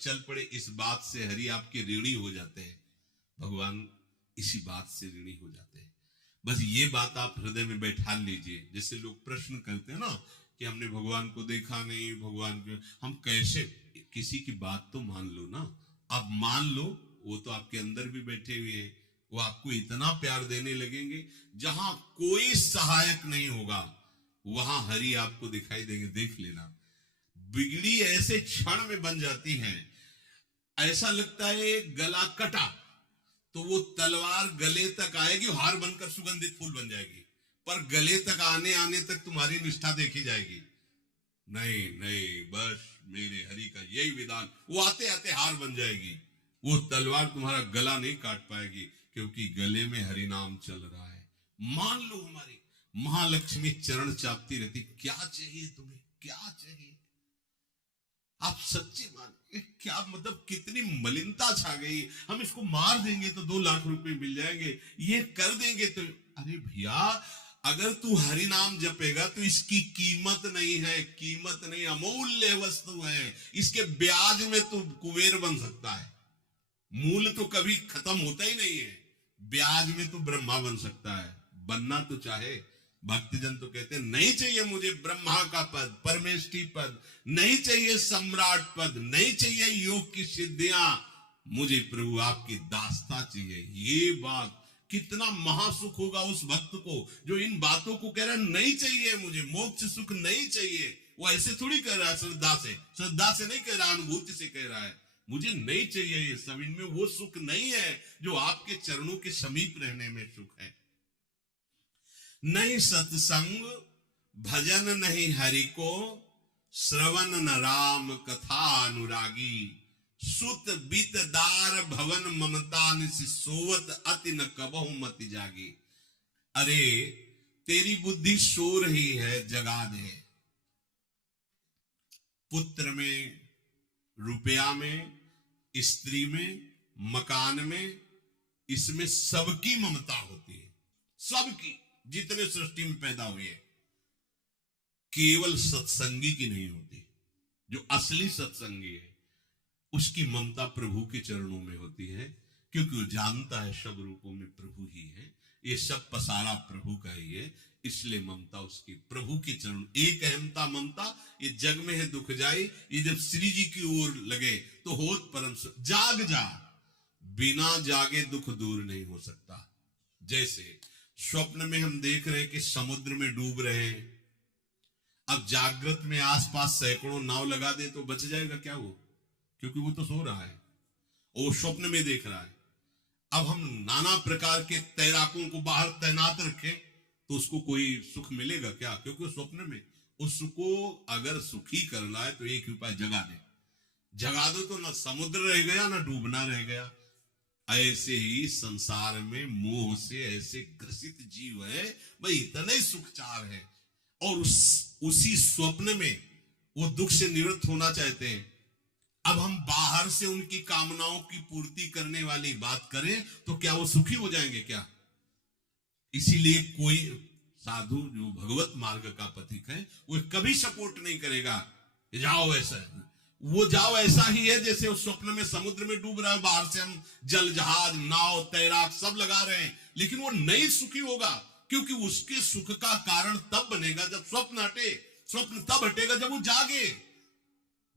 चल पड़े इस बात से हरि आपके ऋणी हो जाते हैं, भगवान इसी बात से ऋणी हो जाते हैं। बस ये बात आप हृदय में बैठा लीजिए। जैसे लोग प्रश्न करते हैं ना कि हमने भगवान को देखा नहीं, भगवान को हम कैसे, किसी की बात तो मान लो ना। आप मान लो, वो तो आपके अंदर भी बैठे हुए हैं, वो आपको इतना प्यार देने लगेंगे, जहां कोई सहायक नहीं होगा वहां हरि आपको दिखाई देंगे। देख लेना, बिगड़ी ऐसे क्षण में बन जाती है, ऐसा लगता है गला कटा तो वो तलवार गले तक आएगी, हार बनकर सुगंधित फूल बन जाएगी, पर गले तक आने आने तक तुम्हारी निष्ठा देखी जाएगी। नहीं नहीं, बस मेरे हरि का यही विधान, वो आते आते हार बन जाएगी, वो तलवार तुम्हारा गला नहीं काट पाएगी, क्योंकि गले में हरि नाम चल रहा है। मान लो हमारी महालक्ष्मी चरण चापती रहती, क्या चाहिए तुम्हें, क्या चाहिए, आप सच्चे मान, क्या मतलब कितनी मलिनता छा गई। हम इसको मार देंगे तो 2 लाख रुपए मिल जाएंगे, ये कर देंगे तो, अरे भैया अगर तू हरि नाम जपेगा तो इसकी कीमत नहीं है, कीमत नहीं, अमूल्य वस्तु है, इसके ब्याज में तू कुबेर बन सकता है। मूल तो कभी खत्म होता ही नहीं है, ब्याज में तो ब्रह्मा बन सकता है, बनना तो चाहे। भक्तजन तो कहते हैं नहीं चाहिए मुझे ब्रह्मा का पद, परमेष्ठी पद, नहीं चाहिए सम्राट पद, नहीं चाहिए योग की सिद्धियां, मुझे प्रभु आपकी दास्ता चाहिए। ये बात कितना महासुख होगा उस भक्त को जो इन बातों को कह रहा है, नहीं चाहिए मुझे मोक्ष सुख नहीं चाहिए। वो ऐसे थोड़ी कह रहा है, श्रद्धा से नहीं कह रहा, अनुभूति से कह रहा है, मुझे नहीं चाहिए ये सब, इनमें वो सुख नहीं है जो आपके चरणों के समीप रहने में सुख है। नहीं सत्संग भजन नहीं हरि को, श्रवण न राम कथा अनुरागी, सुत बीत दार भवन ममता निसि सोवत अति न कबहु मति जागी। अरे तेरी बुद्धि सो रही है, जगा दे। पुत्र में, रुपया में, स्त्री में, मकान में, इसमें सबकी ममता होती है, सबकी, जितने सृष्टि में पैदा हुए, केवल सत्संगी की नहीं होती। जो असली सत्संगी है उसकी ममता प्रभु के चरणों में होती है, क्योंकि वो जानता है सब रूपों में प्रभु ही है, ये सब पसारा प्रभु का ही है, इसलिए ममता उसकी प्रभु के चरण। एक अहमता ममता ये जग में है दुख जाई, ये जब श्री जी की ओर लगे तो होत परम जाग जा, बिना जागे दुख दूर नहीं हो सकता। जैसे स्वप्न में हम देख रहे हैं कि समुद्र में डूब रहे हैं, अब जागृत में आसपास सैकड़ों नाव लगा दे तो बच जाएगा क्या वो, क्योंकि वो तो सो रहा है, वो स्वप्न में देख रहा है। अब हम नाना प्रकार के तैराकों को बाहर तैनात रखें तो उसको कोई सुख मिलेगा क्या, क्योंकि स्वप्न में। उसको अगर सुखी करना है तो एक ही उपाय, जगा दे, जगा दो तो ना समुद्र रह गया ना डूबना रह गया। ऐसे ही संसार में मोह से ऐसे ग्रसित जीव है, भाई इतने सुखचार है, और उसी स्वप्न में वो दुख से निवृत्त होना चाहते हैं। अब हम बाहर से उनकी कामनाओं की पूर्ति करने वाली बात करें तो क्या वो सुखी हो जाएंगे क्या? इसीलिए कोई साधु जो भगवत मार्ग का पथिक है वो कभी सपोर्ट नहीं करेगा जाओ ऐसा, वो जाओ ऐसा ही है जैसे उस स्वप्न में समुद्र में डूब रहा है, बाहर से हम जल जहाज नाव तैराक सब लगा रहे हैं, लेकिन वो नहीं सुखी होगा, क्योंकि उसके सुख का कारण तब बनेगा जब स्वप्न हटे। स्वप्न तब हटेगा जब वो जागे।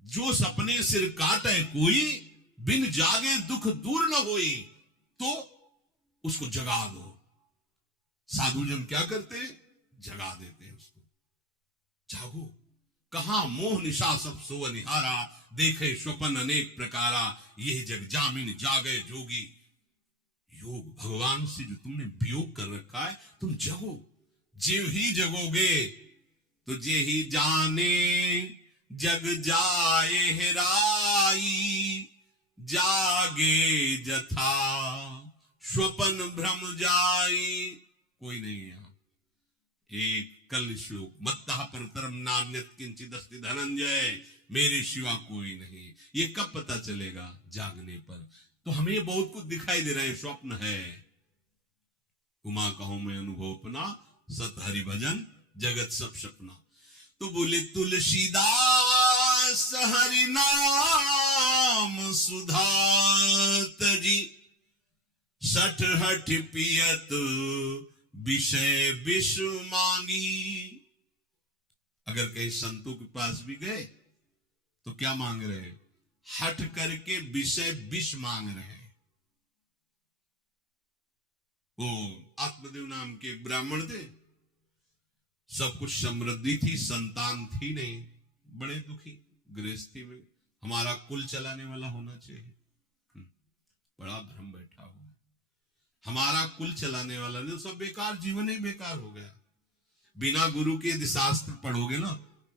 जो सपने सिर काटे कोई, बिन जागे दुख दूर न होई, तो उसको जगा दो। साधु जन क्या करते हैं, जगा देते हैं उसको। जागो, कहां मोह निशा सब सो अनिहारा, देखे स्वपन अनेक प्रकारा, यह जग जामिन जागे जोगी। योग भगवान से जो तुमने वियोग कर रखा है, तुम जगो, जे ही जगोगे तो जे ही जाने जग जाए हेराई, जागे जथा स्वपन भ्रम जाई। कोई नहीं है यहां। एक कल श्लोक, मत्तः परतरम नान्यत् किंचित् अस्ति धनंजय, मेरे सिवा कोई नहीं। ये कब पता चलेगा? जागने पर। तो हमें बहुत कुछ दिखाई दे रहा है, स्वप्न है। उमा कहूं मैं अनुभव अपना, सत हरि भजन जगत सब सपना। तो बोले तुलसीदास हरि नाम सुधा तजी, सठ हठ पियत विषय विष मांगी। अगर कहीं संतों के पास भी गए तो क्या मांग रहे हैं? हठ करके विषय विष मांग रहे हैं। वो आत्मदेव नाम के एक ब्राह्मण थे, सब कुछ समृद्धि थी, संतान थी नहीं, बड़े दुखी गृहस्थी में। हमारा कुल चलाने वाला होना चाहिए, बड़ा भ्रम बैठा हुआ है। हमारा कुल चलाने वाला नहीं, सब बेकार, जीवन ही बेकार हो गया। बिना गुरु के यदि शास्त्र पढ़ोगे ना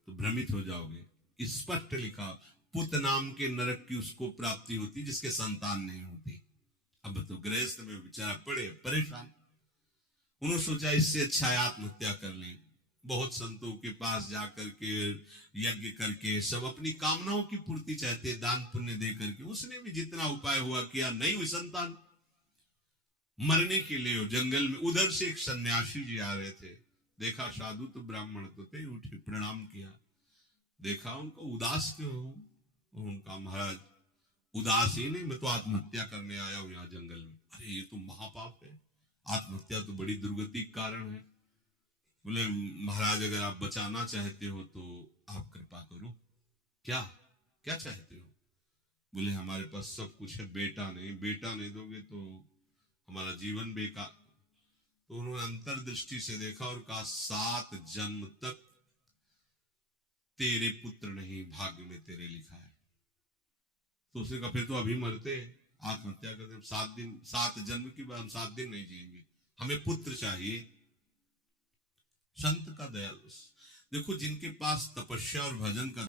तो भ्रमित हो जाओगे। स्पष्ट लिखा, पुत नाम के नरक की उसको प्राप्ति होती जिसके संतान नहीं होती। अब तो गृहस्थ में बेचारा पड़े परेशान, उन्होंने सोचा इससे अच्छा है आत्महत्या कर लें। बहुत संतों के पास जाकर के यज्ञ करके सब अपनी कामनाओं की पूर्ति चाहते, दान पुण्य दे करके। उसने भी जितना उपाय हुआ किया, नहीं हुई संतान। मरने के लिए जंगल में उधर से एक सन्यासी जी आ रहे थे, देखा साधु तो ब्राह्मण तो थे, उठे प्रणाम किया, देखा उनको उदास क्यों हो? उनका महाराज उदास ही नहीं, मैं तो आत्महत्या करने आया हूं यहाँ जंगल में। अरे ये तो महापाप है, आत्महत्या तो बड़ी दुर्गति का कारण है। बोले महाराज अगर आप बचाना चाहते हो तो आप कृपा करो। क्या क्या चाहते हो? बोले हमारे पास सब कुछ है, बेटा नहीं दोगे तो हमारा जीवन बेकार। तो उन्होंने अंतर्दृष्टि से देखा और कहा 7 जन्म तक तेरे पुत्र नहीं भाग्य में तेरे लिखा है। तो उसने कहा फिर तो अभी मरते, आत्महत्या करते, 7 जन्म की बात, हम 7 दिन नहीं जिएंगे, हमें पुत्र चाहिए। संत का दयालु देखो, जिनके पास तपस्या और भजन का